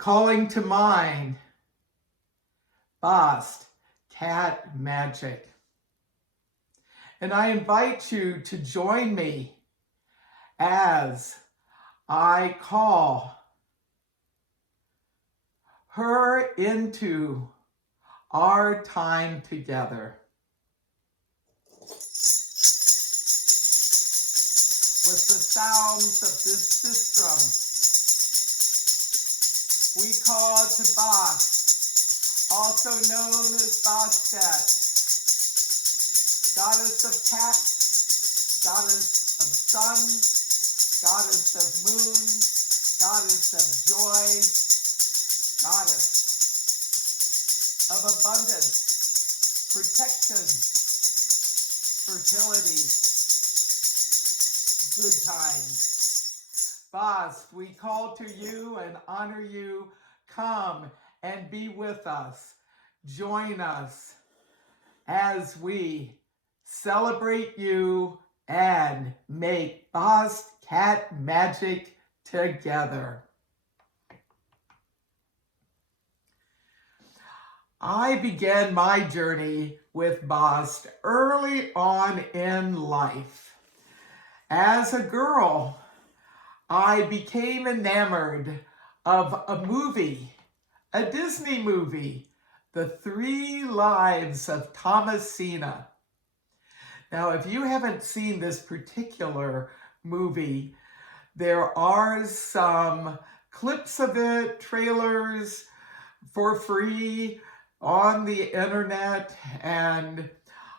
calling to mind Bast Cat Magic. And I invite you to join me as I call her into our time together. With the sounds of this system, we call to Bast, also known as Bast Cat, goddess of cats, goddess of sun, goddess of moon, goddess of joy, goddess of abundance, protection, fertility, good times. Bast, we call to you and honor you. Come and be with us. Join us as we celebrate you and make Bast Cat Magic together. I began my journey with Bast early on in life. As a girl, I became enamored of a movie, a Disney movie, The 3 Lives of Thomasina. Now, if you haven't seen this particular movie, there are some clips of it, trailers for free on the internet, and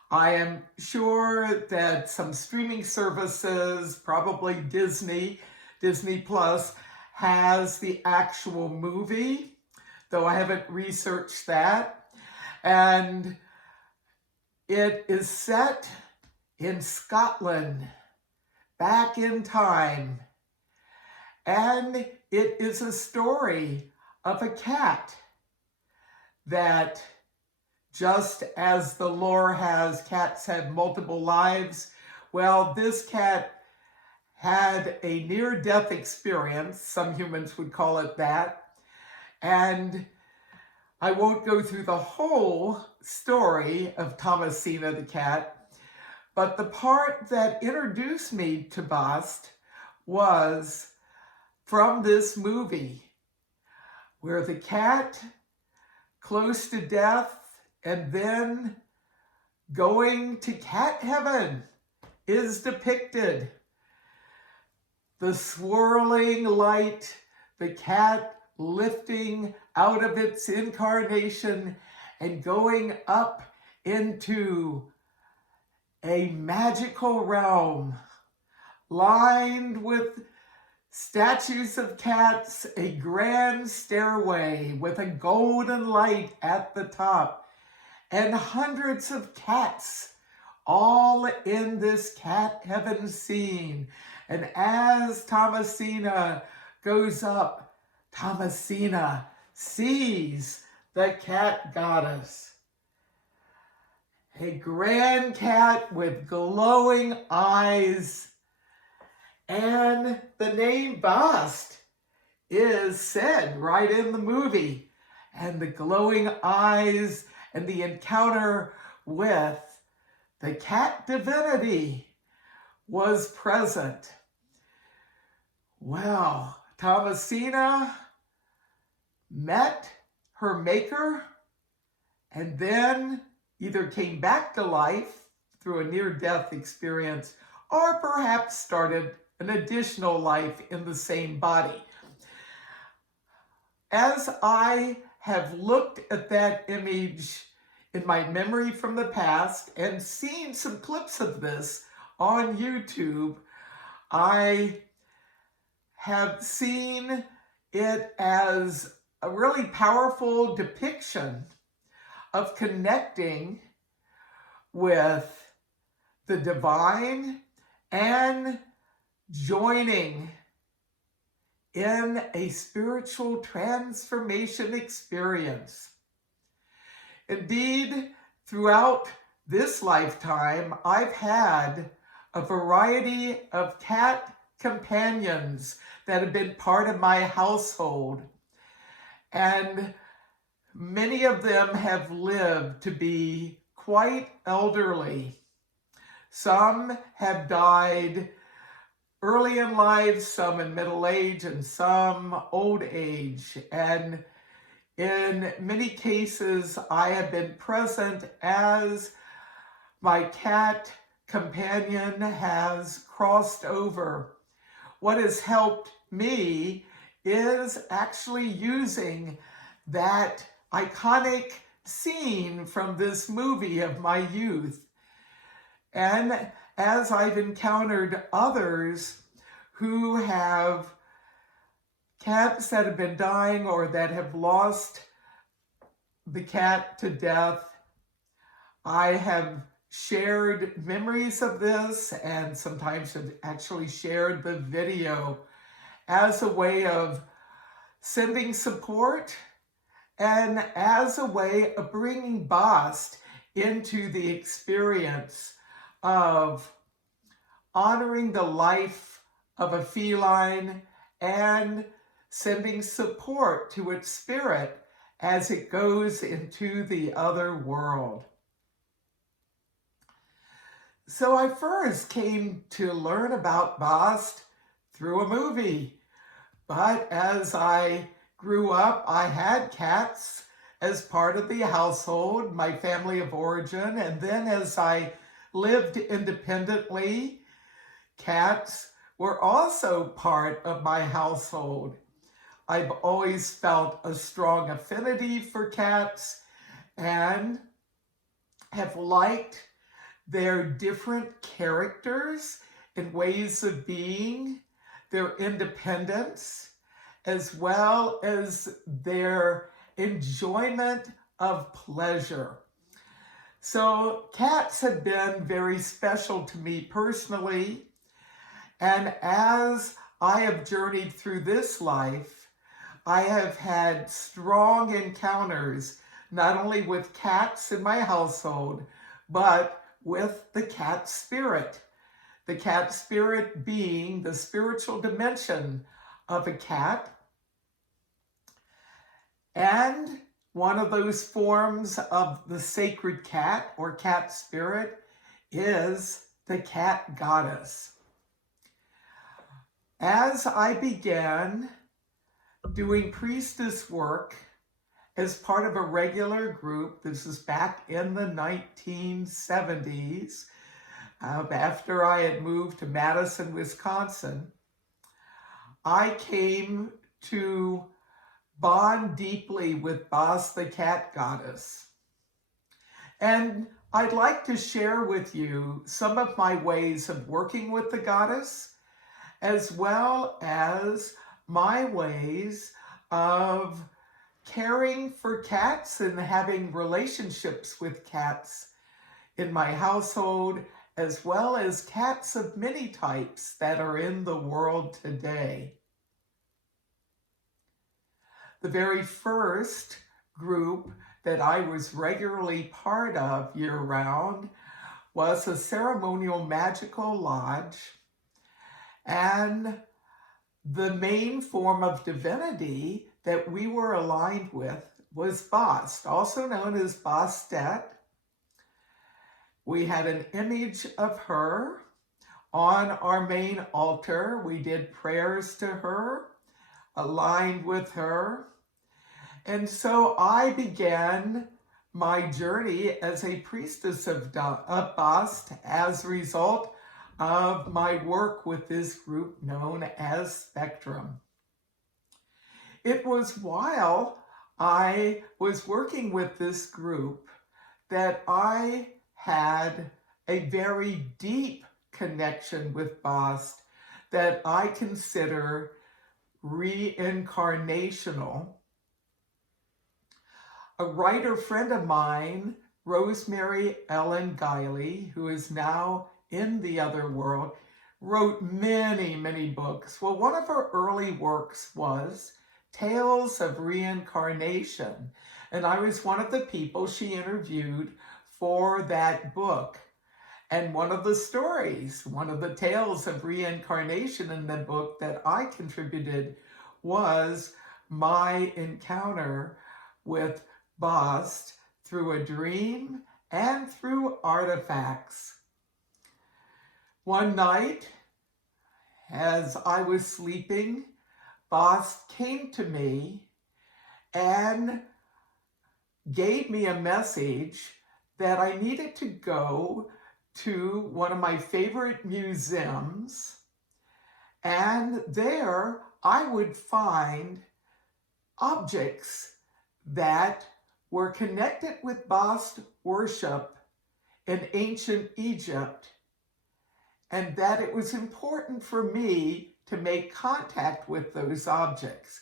I am sure that some streaming services, probably Disney Plus, has the actual movie, though I haven't researched that. And it is set in Scotland, back in time. And it is a story of a cat that, just as the lore has cats have multiple lives, well, this cat had a near-death experience, some humans would call it that, and I won't go through the whole story of Thomasina the cat, but the part that introduced me to Bast was from this movie, where the cat, close to death and then going to cat heaven, is depicted. The swirling light, the cat lifting out of its incarnation and going up into a magical realm lined with statues of cats, a grand stairway with a golden light at the top, and hundreds of cats all in this cat heaven scene. And as Thomasina goes up, Thomasina sees the cat goddess. A grand cat with glowing eyes. And the name Bast is said right in the movie. And the glowing eyes and the encounter with the cat divinity was present. Well, Thomasina met her maker and then either came back to life through a near-death experience or perhaps started an additional life in the same body. As I have looked at that image in my memory from the past and seen some clips of this on YouTube, I have seen it as a really powerful depiction of connecting with the divine and joining in a spiritual transformation experience. Indeed, throughout this lifetime, I've had a variety of cat companions that have been part of my household. And many of them have lived to be quite elderly. Some have died early in life, some in middle age, and some old age. And in many cases, I have been present as my cat companion has crossed over. What has helped me is actually using that iconic scene from this movie of my youth. And as I've encountered others who have cats that have been dying or that have lost the cat to death, I have shared memories of this and sometimes have actually shared the video as a way of sending support and as a way of bringing Bast into the experience of honoring the life of a feline and sending support to its spirit as it goes into the other world. So I first came to learn about Bast through a movie. But as I grew up, I had cats as part of the household, my family of origin. And then as I lived independently, cats were also part of my household. I've always felt a strong affinity for cats and have liked their different characters and ways of being, their independence, as well as their enjoyment of pleasure. So cats have been very special to me personally. And as I have journeyed through this life, I have had strong encounters, not only with cats in my household, but with the cat spirit. The cat spirit being the spiritual dimension of a cat. And one of those forms of the sacred cat or cat spirit is the cat goddess. As I began doing priestess work as part of a regular group, this is back in the 1970s, after I had moved to Madison, Wisconsin, I came to bond deeply with Bast the cat goddess. And I'd like to share with you some of my ways of working with the goddess, as well as my ways of caring for cats and having relationships with cats in my household, as well as cats of many types that are in the world today. The very first group that I was regularly part of year-round was a ceremonial magical lodge, and the main form of divinity that we were aligned with was Bast, also known as Bastet. We had an image of her on our main altar. We did prayers to her, aligned with her. And so I began my journey as a priestess of Bast as a result of my work with this group known as Spectrum. It was while I was working with this group that I had a very deep connection with Bast that I consider reincarnational. A writer friend of mine, Rosemary Ellen Guiley, who is now in the other world, wrote many, many books. Well, one of her early works was Tales of Reincarnation, and I was one of the people she interviewed for that book. And one of the stories, one of the tales of reincarnation in the book that I contributed was my encounter with Bast through a dream and through artifacts. One night, as I was sleeping, Bast came to me and gave me a message that I needed to go to one of my favorite museums, and there I would find objects that were connected with Bast worship in ancient Egypt, and that it was important for me to make contact with those objects.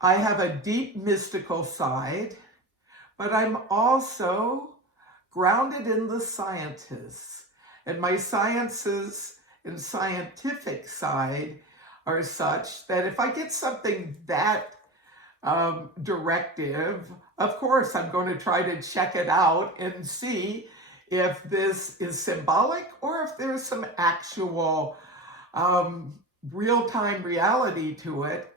I have a deep mystical side, but I'm also grounded in the sciences, and my sciences and scientific side are such that if I get something that directive, of course I'm going to try to check it out and see if this is symbolic or if there's some actual real-time reality to it.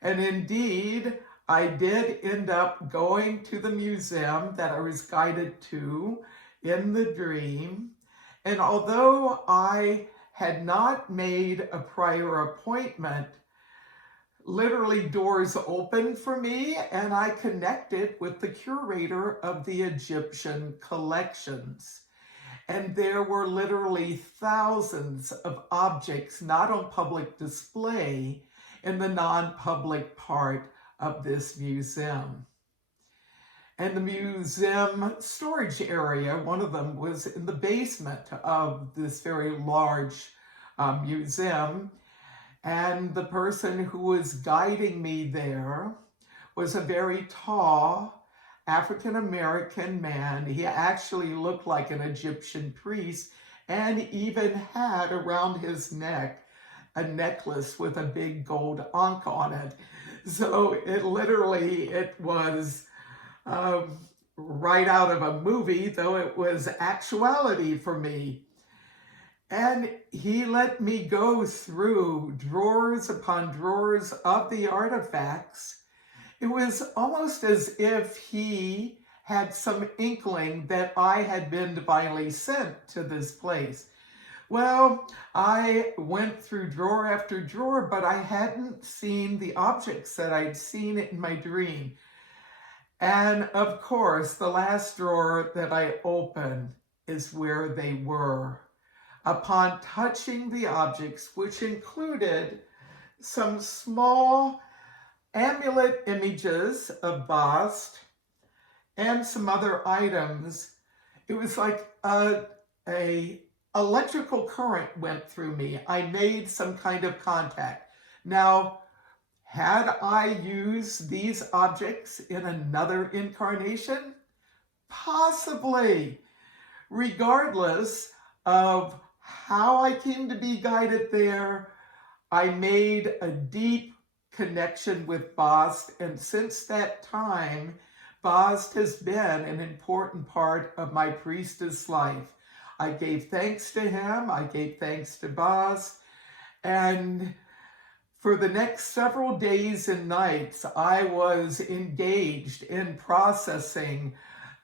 And indeed, I did end up going to the museum that I was guided to in the dream. And although I had not made a prior appointment, literally doors opened for me and I connected with the curator of the Egyptian collections. And there were literally thousands of objects not on public display in the non-public part of this museum. And the museum storage area, one of them was in the basement of this very large museum. And the person who was guiding me there was a very tall African-American man. He actually looked like an Egyptian priest and even had around his neck a necklace with a big gold ankh on it. So it was right out of a movie, though it was actuality for me. And he let me go through drawers upon drawers of the artifacts. It was almost as if he had some inkling that I had been divinely sent to this place. Well, I went through drawer after drawer, but I hadn't seen the objects that I'd seen in my dream. And of course, the last drawer that I opened is where they were. Upon touching the objects, which included some small amulet images of Bast and some other items, it was like a electrical current went through me. I made some kind of contact. Now, had I used these objects in another incarnation? Possibly. Regardless of how I came to be guided there, I made a deep connection with Bast, and since that time, Bast has been an important part of my priestess life. I gave thanks to him, I gave thanks to Bast, and for the next several days and nights, I was engaged in processing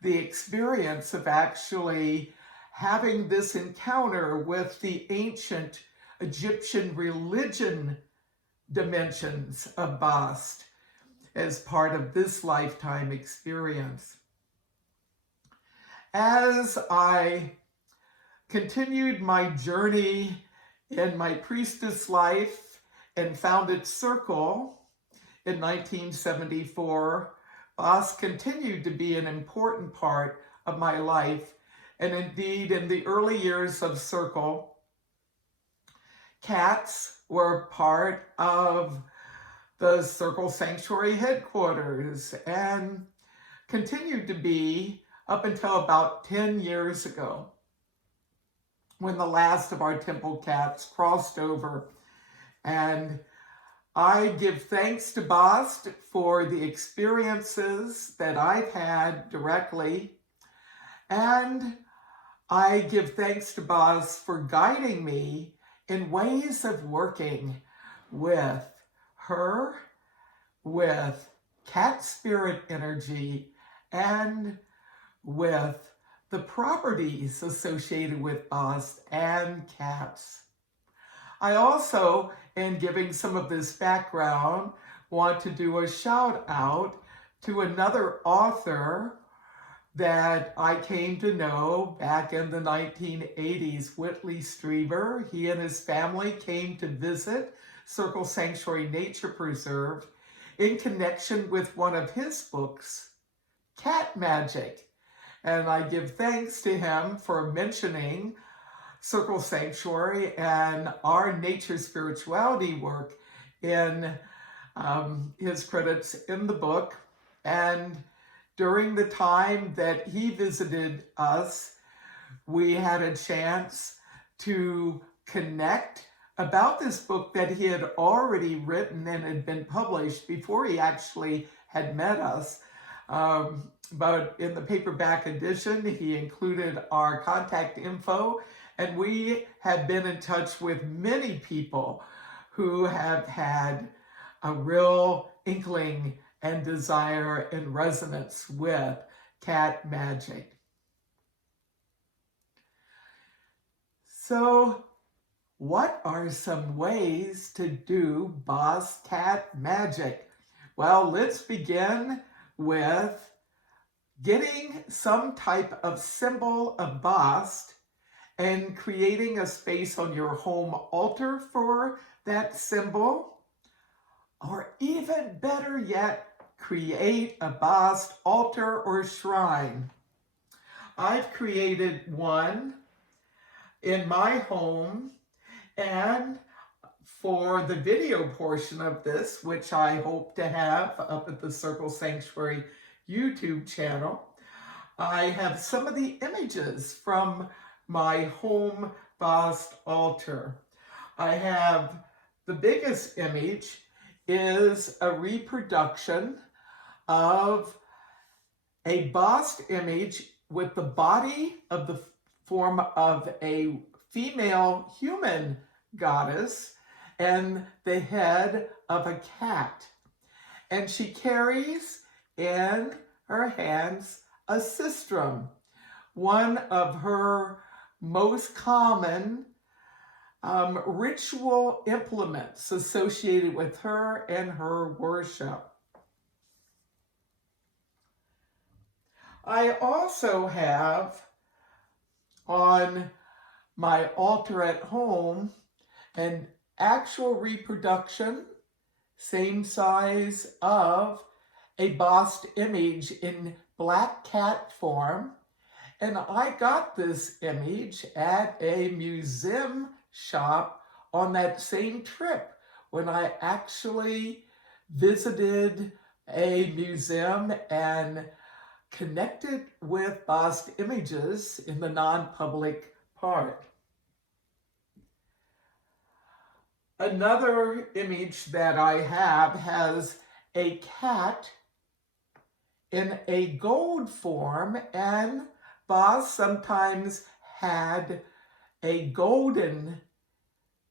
the experience of actually having this encounter with the ancient Egyptian religion dimensions of Bast as part of this lifetime experience. As I continued my journey in my priestess life and founded Circle in 1974, Bast continued to be an important part of my life. And indeed, in the early years of Circle, cats were part of the Circle Sanctuary headquarters and continued to be up until about 10 years ago, when the last of our temple cats crossed over. And I give thanks to Bast for the experiences that I've had directly, and I give thanks to Bast for guiding me in ways of working with her with cat spirit energy and with the properties associated with Bast and cats. I also, in giving some of this background, want to do a shout out to another author that I came to know back in the 1980s, Whitley Strieber. He and his family came to visit Circle Sanctuary Nature Preserve in connection with one of his books, Cat Magic. And I give thanks to him for mentioning Circle Sanctuary and our nature spirituality work in his credits in the book. And during the time that he visited us, we had a chance to connect about this book that he had already written and had been published before he actually had met us. But in the paperback edition, he included our contact info, and we have been in touch with many people who have had a real inkling and desire and resonance with cat magic. So, what are some ways to do Bast Cat Magic? Well, let's begin with getting some type of symbol of Bast and creating a space on your home altar for that symbol. Or even better yet, create a Bast altar or shrine. I've created one in my home, and for the video portion of this, which I hope to have up at the Circle Sanctuary YouTube channel, I have some of the images from my home Bast altar. I have the biggest image is a reproduction of a Bast image with the body of the form of a female human goddess and the head of a cat. And she carries in her hands a sistrum, one of her most common ritual implements associated with her and her worship. I also have on my altar at home an actual reproduction, same size, of a Bast image in black cat form. And I got this image at a museum shop on that same trip when I actually visited a museum and connected with Bast images in the non-public part. Another image that I have has a cat in a gold form, and Bast sometimes had a golden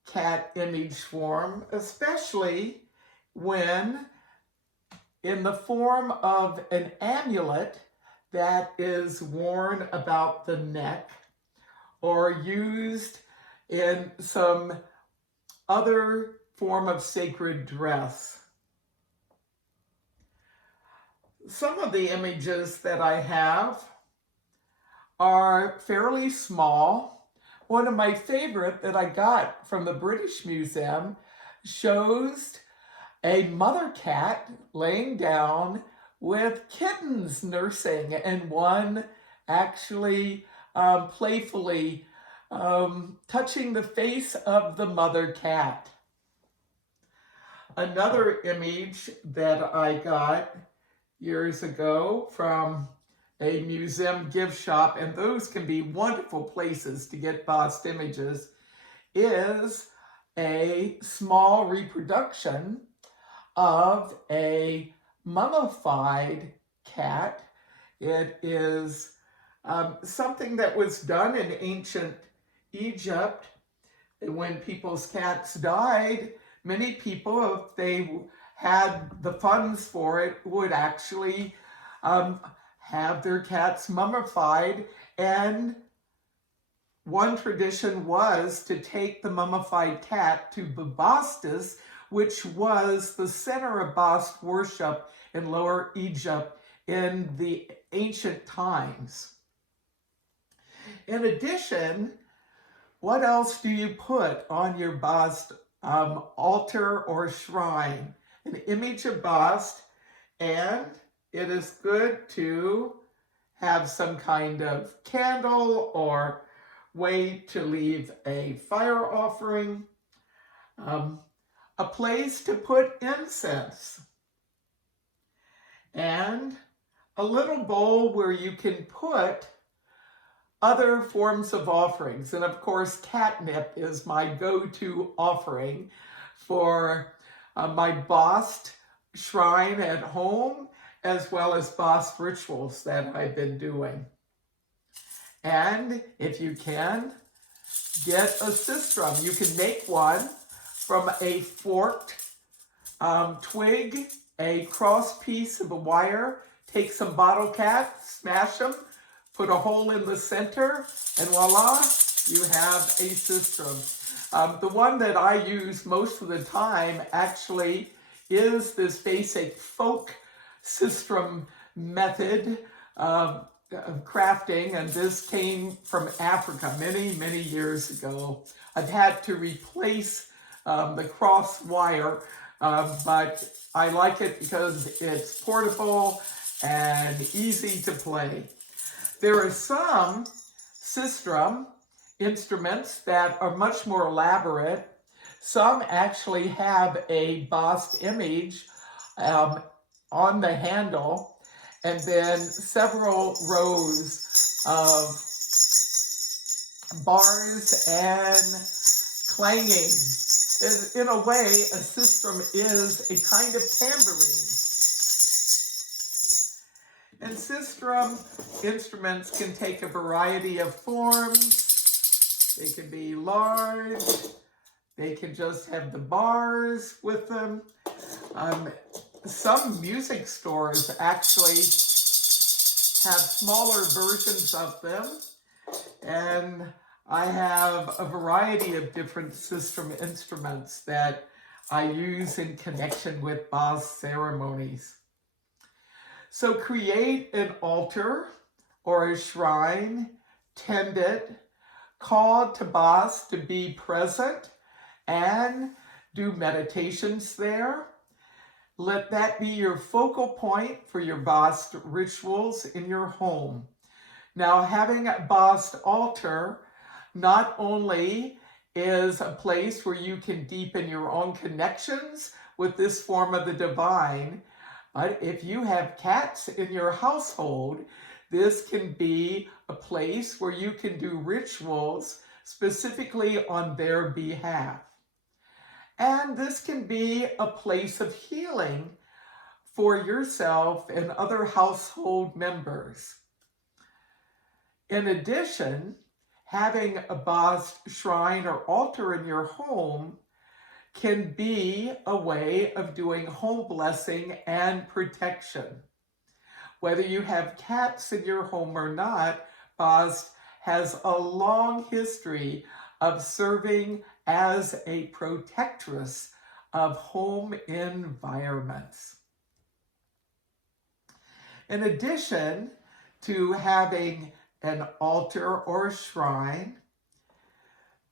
cat image form, especially when in the form of an amulet that is worn about the neck or used in some other form of sacred dress. Some of the images that I have are fairly small. One of my favorite that I got from the British Museum shows a mother cat laying down with kittens nursing, and one actually playfully touching the face of the mother cat. Another image that I got years ago from a museum gift shop, and those can be wonderful places to get Bast images, is a small reproduction of a mummified cat. It is something that was done in ancient Egypt when people's cats died. many people, if they had the funds for it, would actually have their cats mummified. And one tradition was to take the mummified cat to Bubastis, which was the center of Bast worship in Lower Egypt in the ancient times. In addition, what else do you put on your Bast altar or shrine? An image of Bast, and it is good to have some kind of candle or way to leave a fire offering, a place to put incense, and a little bowl where you can put other forms of offerings. And of course, catnip is my go-to offering for my Bast shrine at home, as well as Bast rituals that I've been doing. And if you can, get a sistrum. You can make one from a forked twig, a cross piece of a wire. Take some bottle caps, smash them, put a hole in the center, and voila, you have a sistrum. The one that I use most of the time actually is this basic folk sistrum method of crafting, and this came from Africa many, many years ago. I've had to replace the cross wire, but I like it because it's portable and easy to play. There are some sistrum instruments that are much more elaborate. Some actually have a Bast image on the handle, and then several rows of bars and clanging. In a way, a sistrum is a kind of tambourine. And sistrum instruments can take a variety of forms. They can be large. They can just have the bars with them. Some music stores actually have smaller versions of them. And I have a variety of different sistrum instruments that I use in connection with Bast ceremonies. So create an altar or a shrine, tend it, call to Bast to be present, and do meditations there. Let that be your focal point for your Bast rituals in your home. Now, having a Bast altar not only is a place where you can deepen your own connections with this form of the divine, but if you have cats in your household, this can be a place where you can do rituals specifically on their behalf. And this can be a place of healing for yourself and other household members. In addition, having a Bast shrine or altar in your home can be a way of doing home blessing and protection. Whether you have cats in your home or not, Bast has a long history of serving as a protectress of home environments. In addition to having an altar or shrine,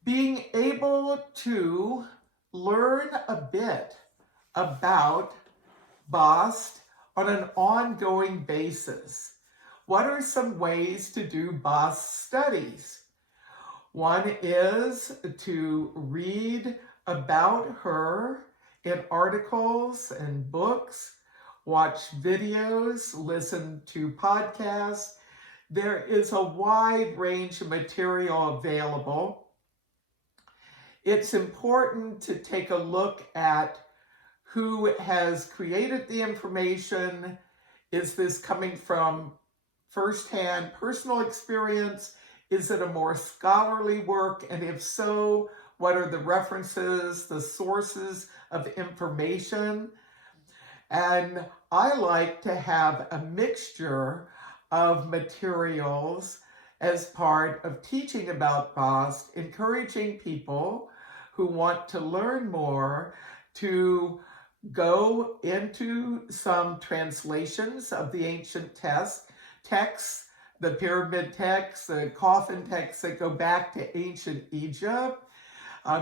being able to learn a bit about Bast on an ongoing basis. What are some ways to do Bast studies? One is to read about her in articles and books, watch videos, listen to podcasts. There is a wide range of material available. It's important to take a look at who has created the information. Is this coming from firsthand personal experience? Is it a more scholarly work? And if so, what are the references, the sources of information. And I like to have a mixture of materials as part of teaching about Bast, encouraging people who want to learn more to go into some translations of the ancient texts, the pyramid texts, the coffin texts that go back to ancient Egypt,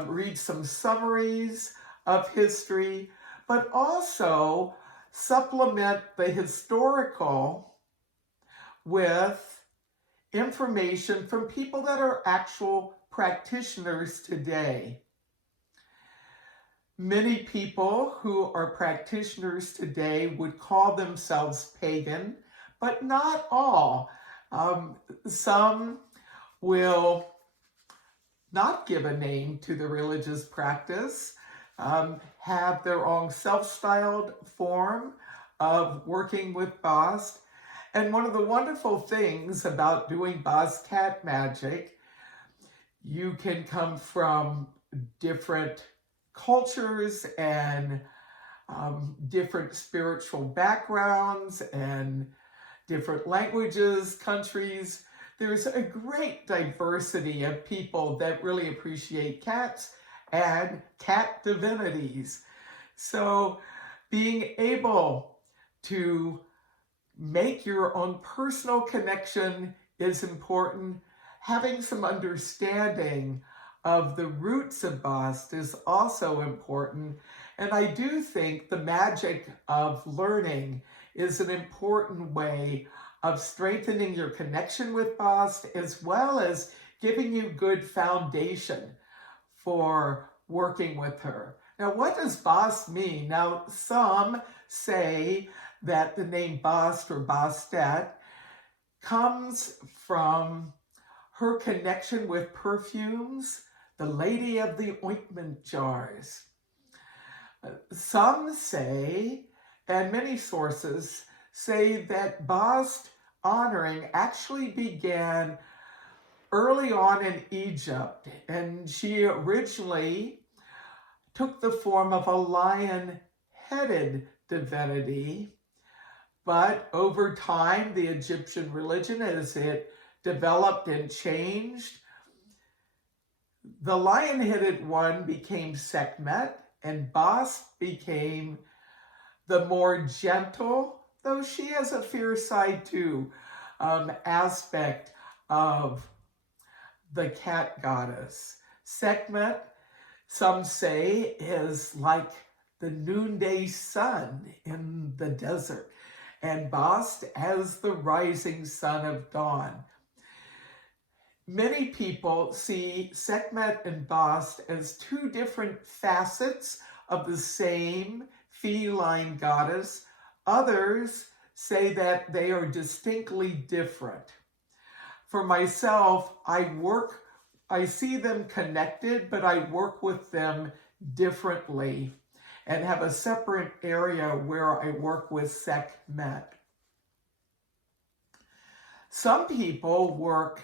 read some summaries of history, but also supplement the historical with information from people that are actual practitioners today. Many people who are practitioners today would call themselves pagan, but not all. Some will not give a name to the religious practice, have their own self-styled form of working with Bast. And one of the wonderful things about doing Bast Cat Magic, you can come from different cultures and different spiritual backgrounds and different languages, countries. There's a great diversity of people that really appreciate cats and cat divinities. So being able to make your own personal connection is important. Having some understanding of the roots of Bast is also important. And I do think the magic of learning is an important way of strengthening your connection with Bast, as well as giving you good foundation for working with her. Now, what does Bast mean? Now, some say that the name Bast or Bastet comes from her connection with perfumes, the lady of the ointment jars. Some say, and many sources say, that Bast honoring actually began early on in Egypt, and she originally took the form of a lion-headed divinity. But over time, the Egyptian religion, as it developed and changed, the lion-headed one became Sekhmet, and Bast became the more gentle, though she has a fierce side too, aspect of the cat goddess. Sekhmet, some say, is like the noonday sun in the desert, and Bast as the rising sun of dawn. Many people see Sekhmet and Bast as two different facets of the same feline goddess. Others say that they are distinctly different. For myself, I see them connected, but I work with them differently and have a separate area where I work with Sekhmet. Some people work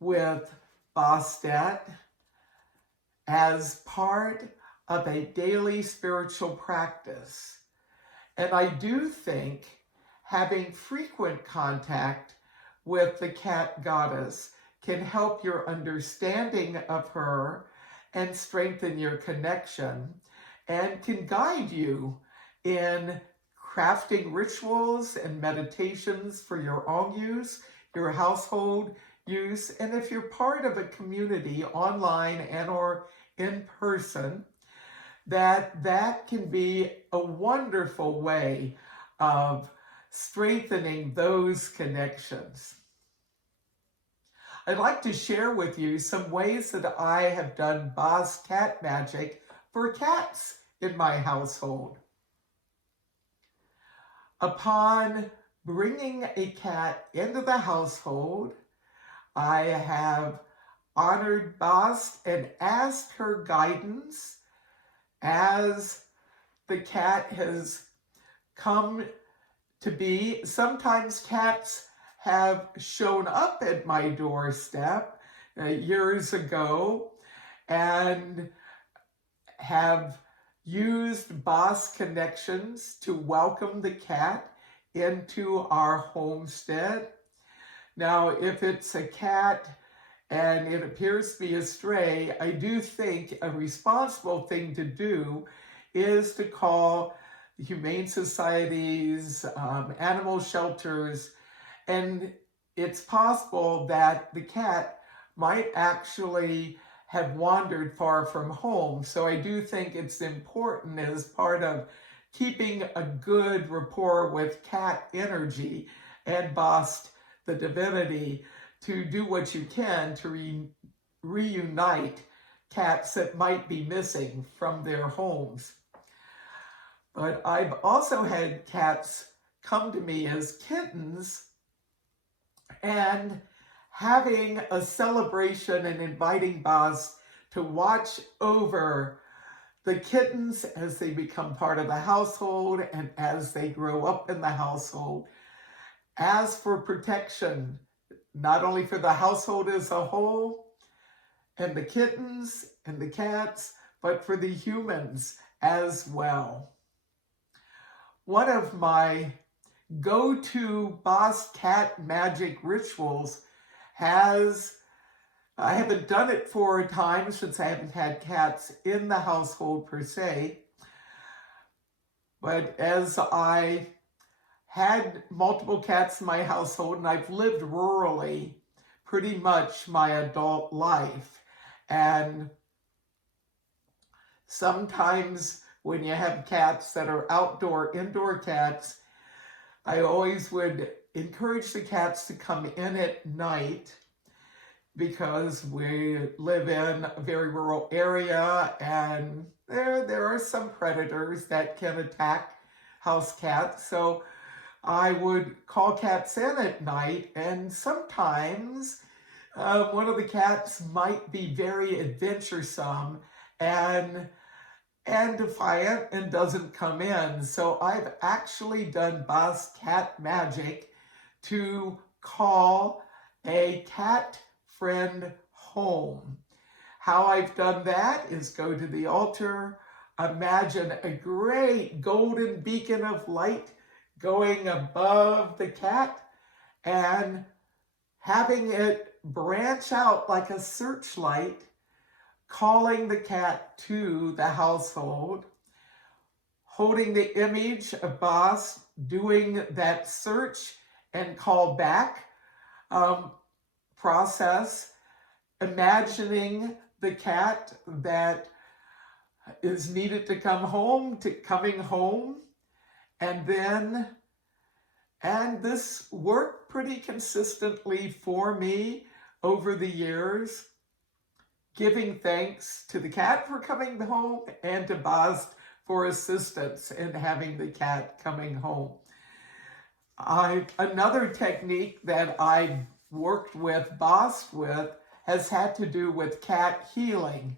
with Bastet as part of a daily spiritual practice. And I do think having frequent contact with the cat goddess can help your understanding of her and strengthen your connection, and can guide you in crafting rituals and meditations for your own use, your household use, and if you're part of a community online and or in person, that can be a wonderful way of strengthening those connections. I'd like to share with you some ways that I have done Bast Cat Magic for cats in my household. Upon bringing a cat into the household, I have honored Bast and asked her guidance as the cat has come to be. Sometimes cats have shown up at my doorstep years ago, and have used Bast connections to welcome the cat into our homestead. Now, if it's a cat and it appears to be a stray, I do think a responsible thing to do is to call humane societies, animal shelters, and it's possible that the cat might actually have wandered far from home. So I do think it's important as part of keeping a good rapport with cat energy and Bast, the divinity, to do what you can to reunite cats that might be missing from their homes. But I've also had cats come to me as kittens, and having a celebration and inviting Bast to watch over the kittens as they become part of the household and as they grow up in the household, as for protection, not only for the household as a whole, and the kittens and the cats, but for the humans as well. One of my go-to Bast Cat Magic rituals I haven't done it for a time since I haven't had cats in the household per se, but as I had multiple cats in my household, and I've lived rurally pretty much my adult life, and sometimes when you have cats that are indoor cats, I always would encourage the cats to come in at night because we live in a very rural area and there are some predators that can attack house cats. So I would call cats in at night, and sometimes one of the cats might be very adventuresome and defiant and doesn't come in. So I've actually done Bast Cat Magic to call a cat friend home. How I've done that is go to the altar, imagine a great golden beacon of light going above the cat and having it branch out like a searchlight, calling the cat to the household, holding the image of Bast, doing that search and call back process, imagining the cat that is needed to come home, coming home, and this worked pretty consistently for me over the years, giving thanks to the cat for coming home and to Bast for assistance in having the cat coming home. Another technique that I worked with Bast with has had to do with cat healing.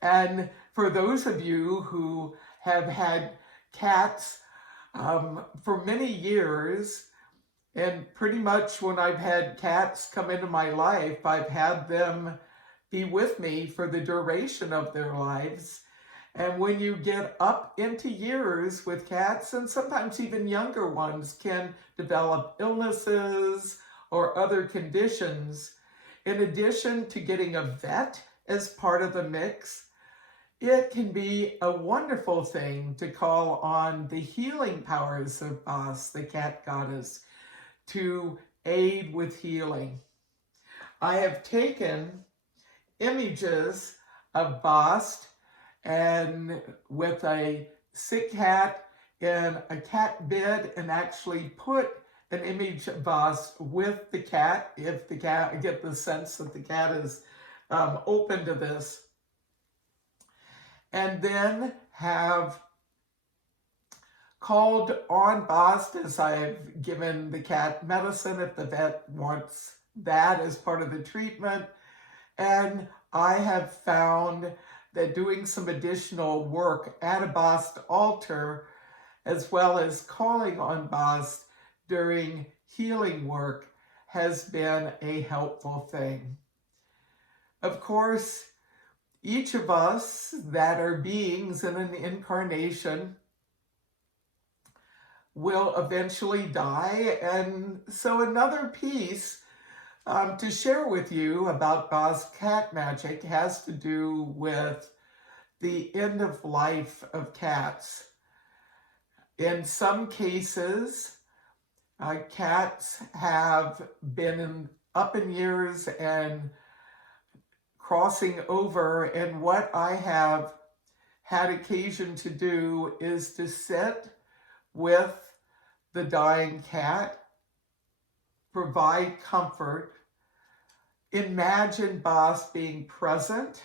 And for those of you who have had cats for many years, and pretty much when I've had cats come into my life, I've had them be with me for the duration of their lives. And when you get up into years with cats, and sometimes even younger ones can develop illnesses or other conditions, in addition to getting a vet as part of the mix, it can be a wonderful thing to call on the healing powers of Bast, the cat goddess, to aid with healing. I have taken images of Bast and with a sick cat in a cat bed and actually put an image of Bast with the cat, if the cat, I get the sense that the cat is open to this, and then have called on Bast as I've given the cat medicine if the vet wants that as part of the treatment. And I have found that doing some additional work at a Bast altar, as well as calling on Bast during healing work, has been a helpful thing. Of course, each of us that are beings in an incarnation will eventually die. And so another piece to share with you about Bast Cat Magic has to do with the end of life of cats. In some cases, cats have been up in years and crossing over, and what I have had occasion to do is to sit with the dying cat, provide comfort, imagine Bast being present,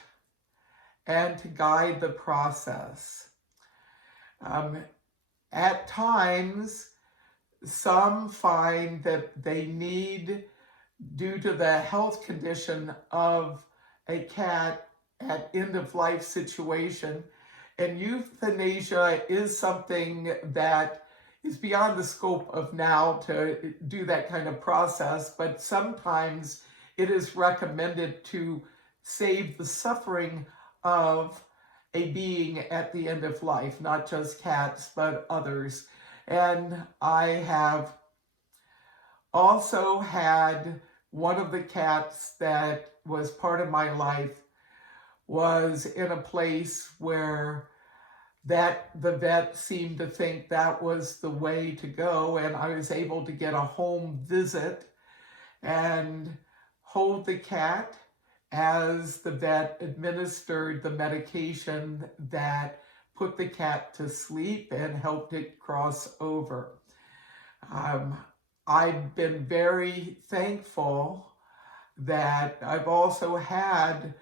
and to guide the process. At times, some find that they need, due to the health condition of a cat at end-of-life situation, and euthanasia is something that is beyond the scope of now to do that kind of process, but sometimes it is recommended to save the suffering of a being at the end of life, not just cats, but others. And I have also had one of the cats that was part of my life was in a place where the vet seemed to think that was the way to go, and I was able to get a home visit and hold the cat as the vet administered the medication that put the cat to sleep and helped it cross over. I've been very thankful that I've also had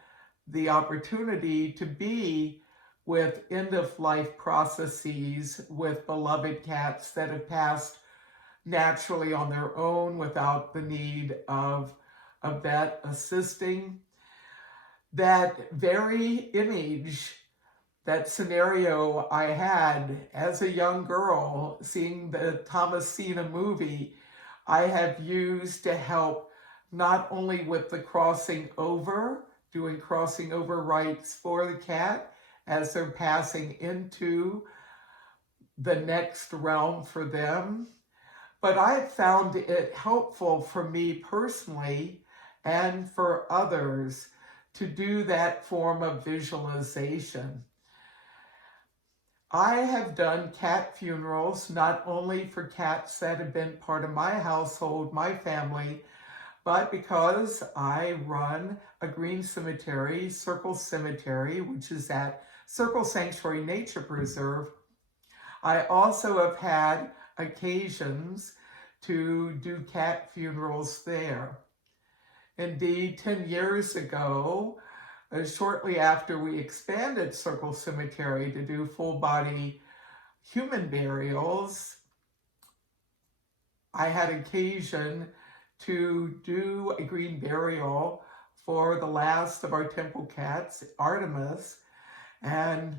the opportunity to be with end-of-life processes with beloved cats that have passed naturally on their own without the need of a vet assisting. That very image, that scenario I had as a young girl seeing the Thomasina movie, I have used to help not only with the crossing over, doing crossing over rites for the cat as they're passing into the next realm for them, but I've found it helpful for me personally and for others to do that form of visualization. I have done cat funerals not only for cats that have been part of my household, my family, but because I run a green cemetery, Circle Cemetery, which is at Circle Sanctuary Nature Preserve, I also have had occasions to do cat funerals there. Indeed, 10 years ago, shortly after we expanded Circle Cemetery to do full-body human burials, I had occasion to do a green burial for the last of our temple cats, Artemis, and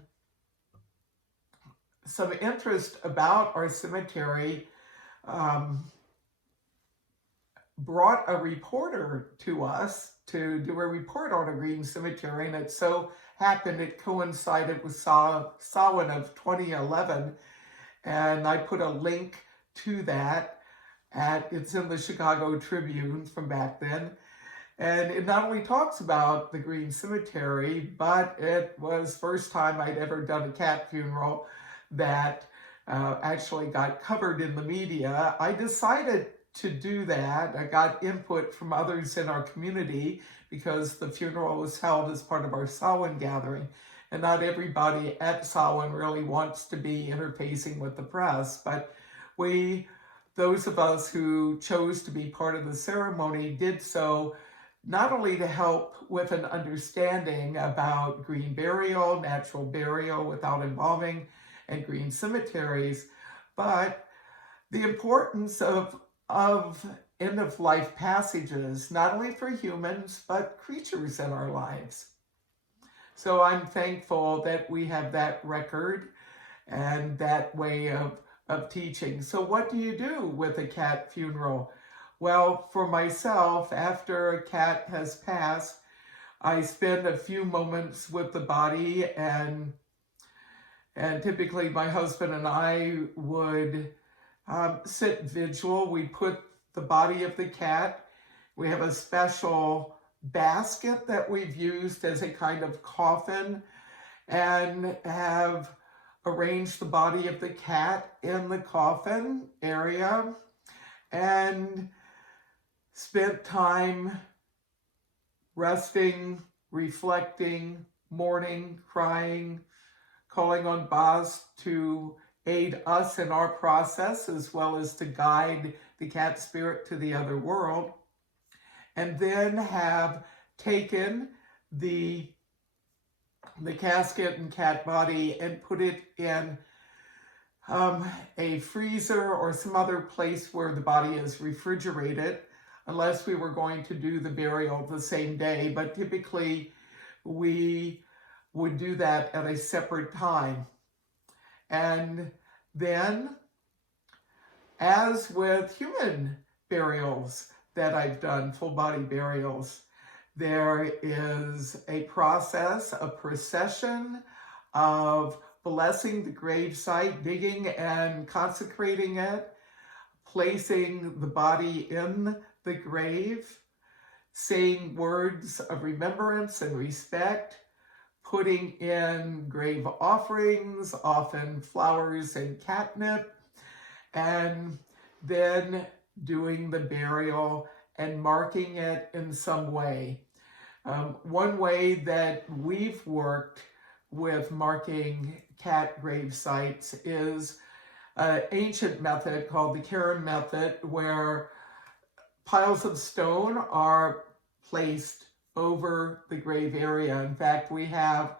some interest about our cemetery brought a reporter to us to do a report on a green cemetery, and it so happened it coincided with Samhain of 2011, and I put a link to that. It's in the Chicago Tribune from back then, and it not only talks about the green cemetery, but it was first time I'd ever done a cat funeral that actually got covered in the media. I decided to do that. I got input from others in our community because the funeral was held as part of our Samhain gathering, and not everybody at Samhain really wants to be interfacing with the press, but those of us who chose to be part of the ceremony did so not only to help with an understanding about green burial, natural burial without embalming, and green cemeteries, but the importance of end-of-life passages, not only for humans, but creatures in our lives. So I'm thankful that we have that record and that way of teaching. So what do you do with a cat funeral? Well, for myself, after a cat has passed, I spend a few moments with the body, and typically my husband and I would sit vigil. We put the body of the cat. We have a special basket that we've used as a kind of coffin, and have arranged the body of the cat in the coffin area, and spent time resting, reflecting, mourning, crying, calling on Bast to aid us in our process, as well as to guide the cat spirit to the other world. And then have taken the casket and cat body and put it in a freezer or some other place where the body is refrigerated, unless we were going to do the burial the same day. But typically we would do that at a separate time. And then, as with human burials that I've done, full body burials, there is a process, a procession of blessing the gravesite, digging and consecrating it, placing the body in the grave, saying words of remembrance and respect, putting in grave offerings, often flowers and catnip, and then doing the burial and marking it in some way. One way that we've worked with marking cat grave sites is an ancient method called the Karen method, where piles of stone are placed over the grave area. In fact, we have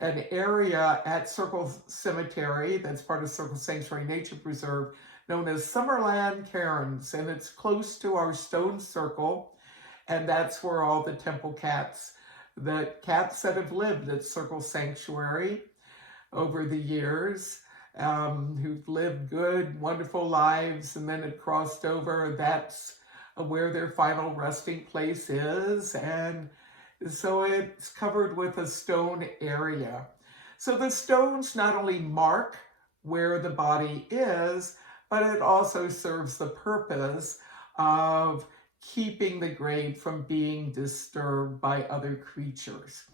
an area at Circle Cemetery that's part of Circle Sanctuary Nature Preserve known as Summerland Cairns, and it's close to our stone circle, and that's where all the temple cats, the cats that have lived at Circle Sanctuary over the years, who've lived good, wonderful lives, and then had crossed over, that's where their final resting place is. And so it's covered with a stone area. So the stones not only mark where the body is, but it also serves the purpose of keeping the grave from being disturbed by other creatures.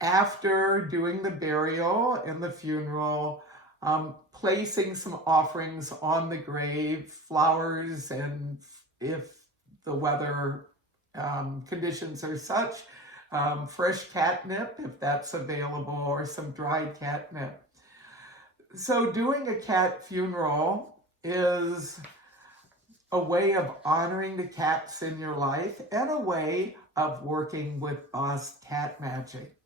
After doing the burial and the funeral, placing some offerings on the grave, flowers, and if the weather conditions are such, fresh catnip, if that's available, or some dried catnip. So doing a cat funeral is a way of honoring the cats in your life and a way of working with Bast Cat Magic.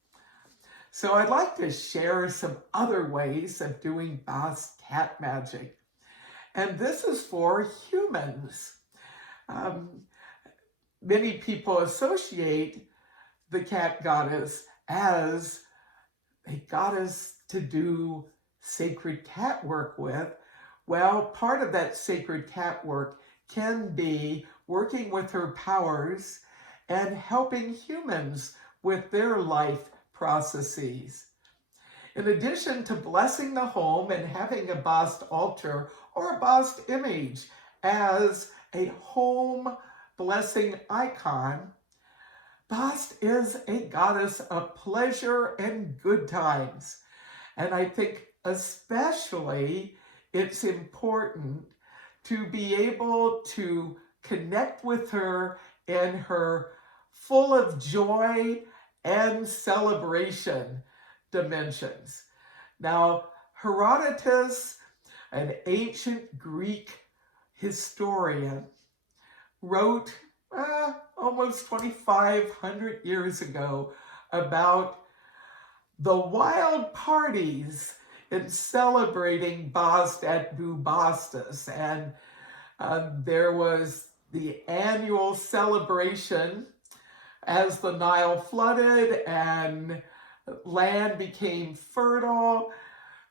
So I'd like to share some other ways of doing Bast Cat Magic. And this is for humans. Many people associate the cat goddess as a goddess to do sacred cat work with. Well, part of that sacred cat work can be working with her powers and helping humans with their life processes. In addition to blessing the home and having a Bast altar or a Bast image as a home blessing icon, Bast is a goddess of pleasure and good times. And I think especially it's important to be able to connect with her in her full of joy and celebration dimensions. Now, Herodotus, an ancient Greek historian, wrote almost 2,500 years ago about the wild parties in celebrating Bast at Bubastis. And there was the annual celebration as the Nile flooded and land became fertile.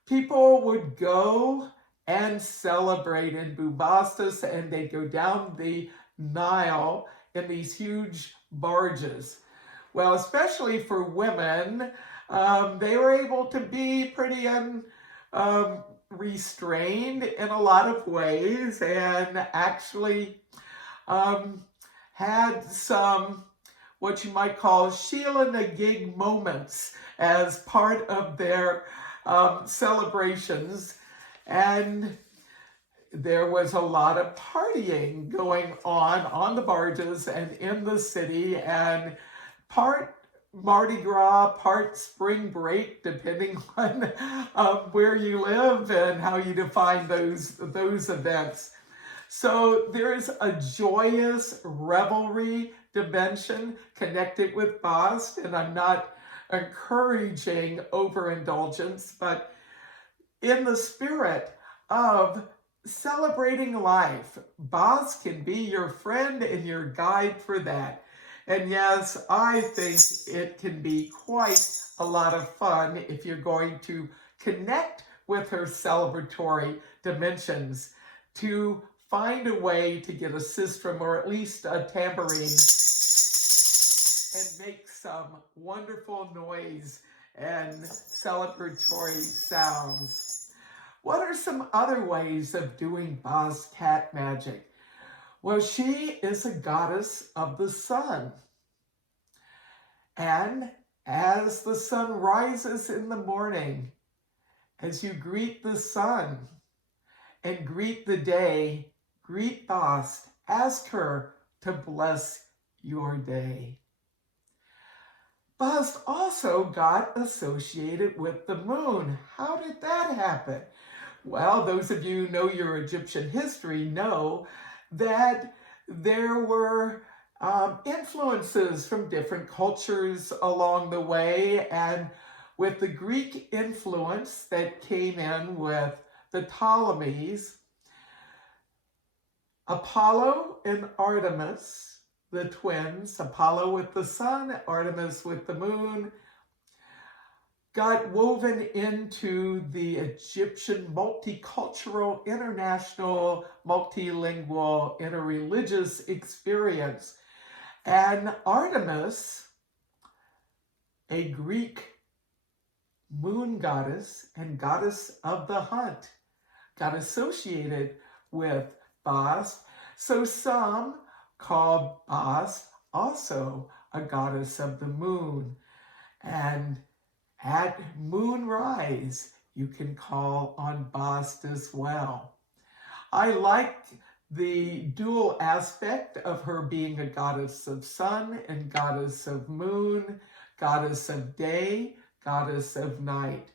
People would go and celebrate in Bubastis, and they'd go down the Nile in these huge barges. well, especially for women, they were able to be pretty restrained in a lot of ways, and actually had some what you might call Sheila na gig moments as part of their celebrations. And there was a lot of partying going on the barges and in the city, and part Mardi Gras, part spring break, depending on where you live and how you define those events. So there's a joyous revelry dimension connected with Bast, and I'm not encouraging overindulgence, but in the spirit of celebrating life, Bast can be your friend and your guide for that. And yes, I think it can be quite a lot of fun if you're going to connect with her celebratory dimensions to find a way to get a sistrum or at least a tambourine and make some wonderful noise and celebratory sounds. What are some other ways of doing Bast Cat Magic? Well, she is a goddess of the sun. And as the sun rises in the morning, as you greet the sun and greet the day, greet Bast, ask her to bless your day. Bast also got associated with the moon. How did that happen? Well, those of you who know your Egyptian history know that there were influences from different cultures along the way, and with the Greek influence that came in with the Ptolemies, Apollo and Artemis, the twins, Apollo with the sun, Artemis with the moon, got woven into the Egyptian multicultural, international, multilingual, interreligious experience. And Artemis, a Greek moon goddess and goddess of the hunt, got associated with Bast. So some call Bast also a goddess of the moon. And at moonrise, you can call on Bast as well. I like the dual aspect of her being a goddess of sun and goddess of moon, goddess of day, goddess of night.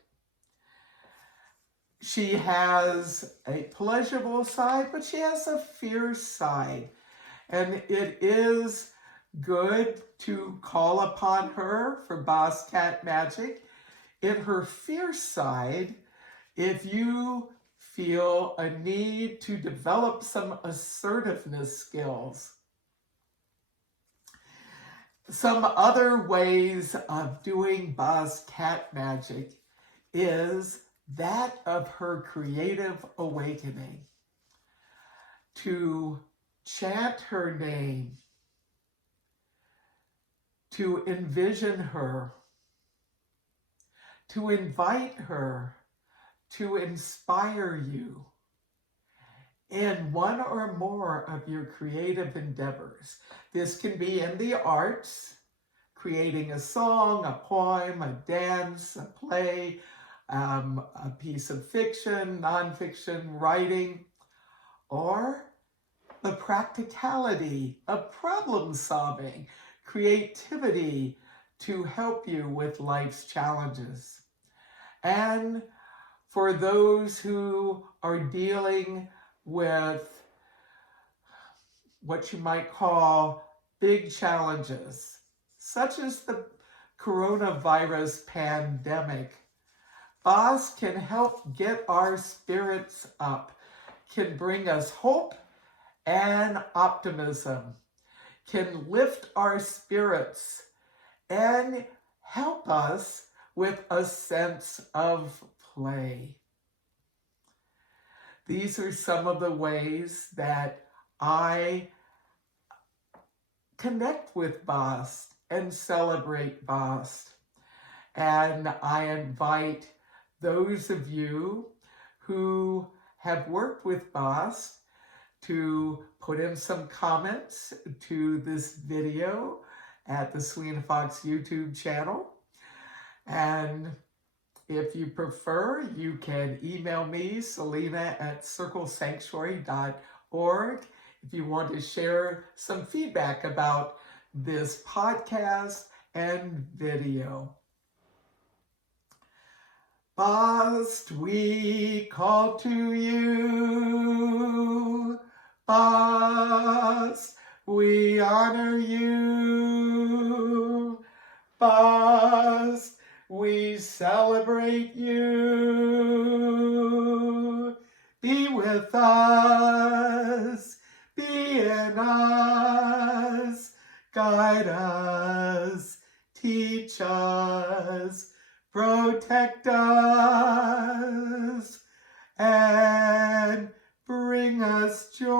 She has a pleasurable side, but she has a fierce side. And it is good to call upon her for Bast Cat Magic. In her fierce side, if you feel a need to develop some assertiveness skills. Some other ways of doing Bast Cat Magic is that of her creative awakening. To chant her name, to envision her, to invite her to inspire you in one or more of your creative endeavors. This can be in the arts, creating a song, a poem, a dance, a play, a piece of fiction, nonfiction, writing, or the practicality of problem solving, creativity to help you with life's challenges. And for those who are dealing with what you might call big challenges, such as the coronavirus pandemic, Bast can help get our spirits up, can bring us hope and optimism, can lift our spirits and help us with a sense of play. These are some of the ways that I connect with Bast and celebrate Bast. And I invite those of you who have worked with Bast to put in some comments to this video at the Selena Fox YouTube channel. And if you prefer, you can email me, selena@circlesanctuary.org, if you want to share some feedback about this podcast and video. Bast, we call to you. Bast, we honor you. Bast, we celebrate you. Be with us, be in us, guide us, teach us, protect us, and bring us joy.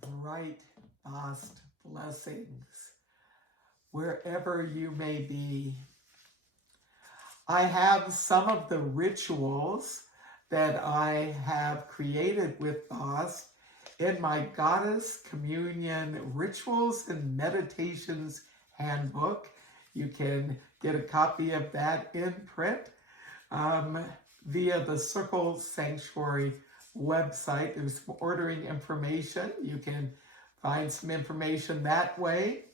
Bright Bast blessings wherever you may be. I have some of the rituals that I have created with Bast in my Goddess Communion Rituals and Meditations Handbook. You can get a copy of that in print via the Circle Sanctuary website. There's some ordering information. You can find some information that way.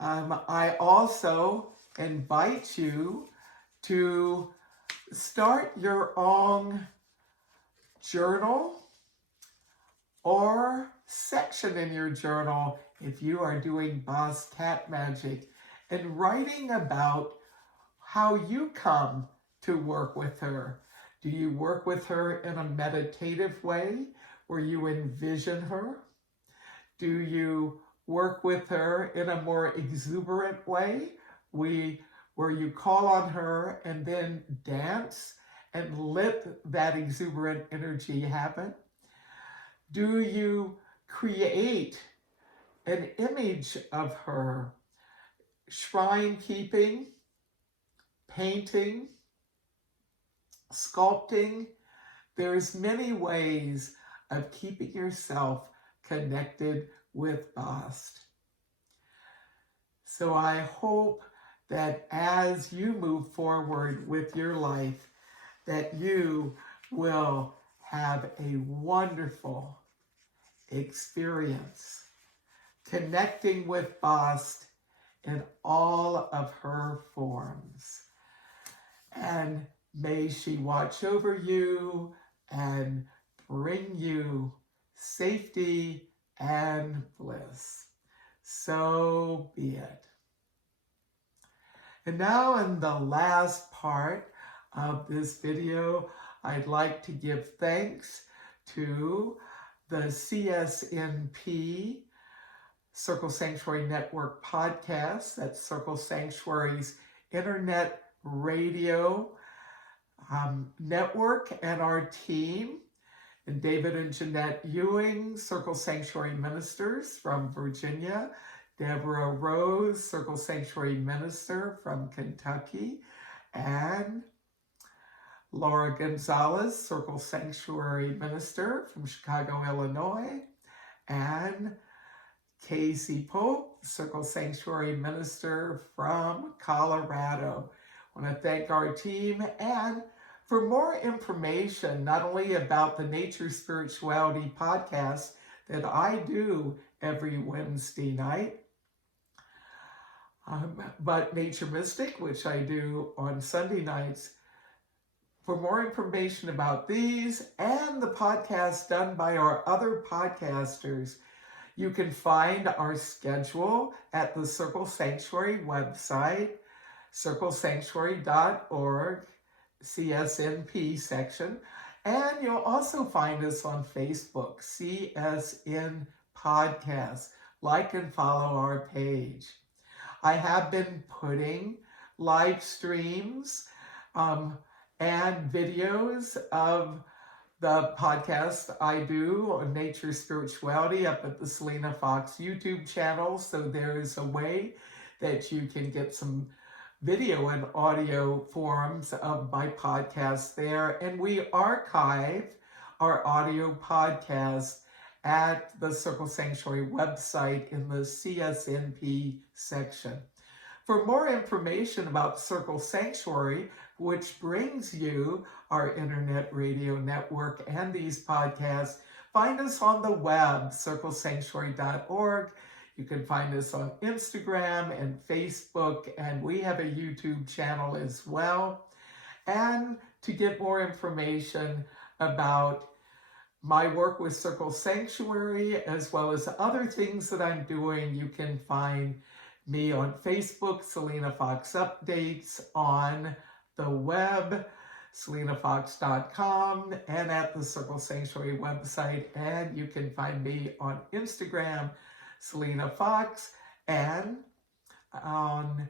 I also invite you to start your own journal or section in your journal if you are doing Bast Cat Magic and writing about how you come to work with her. Do you work with her in a meditative way where you envision her? Do you work with her in a more exuberant way where you call on her and then dance and let that exuberant energy happen? Do you create an image of her, shrine keeping, painting, sculpting? There's many ways of keeping yourself connected with Bast. So I hope that as you move forward with your life, that you will have a wonderful experience connecting with Bast in all of her forms. And may she watch over you and bring you safety and bliss. So be it. And now in the last part of this video, I'd like to give thanks to the CSNP, Circle Sanctuary Network podcast. That's Circle Sanctuary's internet radio network, and our team, and David and Jeanette Ewing, Circle Sanctuary Ministers from Virginia, Deborah Rose, Circle Sanctuary Minister from Kentucky, and Laura Gonzalez, Circle Sanctuary Minister from Chicago, Illinois, and Casey Pope, Circle Sanctuary Minister from Colorado. I want to thank our team. And for more information, not only about the Nature Spirituality podcast that I do every Wednesday night, but Nature Mystic, which I do on Sunday nights. For more information about these and the podcasts done by our other podcasters, you can find our schedule at the Circle Sanctuary website, circlesanctuary.org, CSNP section. And you'll also find us on Facebook, CSN Podcast. Like and follow our page. I have been putting live streams and videos of the podcast I do on nature spirituality up at the Selena Fox YouTube channel. So there's a way that you can get some video and audio forms of my podcast there. And we archive our audio podcast at the Circle Sanctuary website in the CSNP section. For more information about Circle Sanctuary, which brings you our internet radio network and these podcasts, find us on the web, circlesanctuary.org. You can find us on Instagram and Facebook, and we have a YouTube channel as well. And to get more information about my work with Circle Sanctuary, as well as other things that I'm doing, you can find me on Facebook, Selena Fox Updates, on the web, selenafox.com, and at the Circle Sanctuary website. And you can find me on Instagram, Selena Fox, and on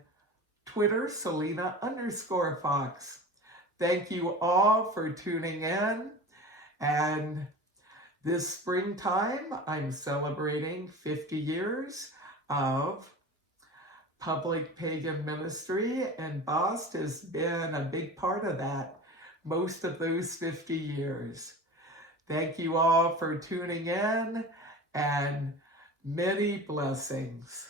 Twitter, Selena_Fox. Thank you all for tuning in. And this springtime, I'm celebrating 50 years of public pagan ministry, and Bast has been a big part of that most of those 50 years. Thank you all for tuning in, and many blessings.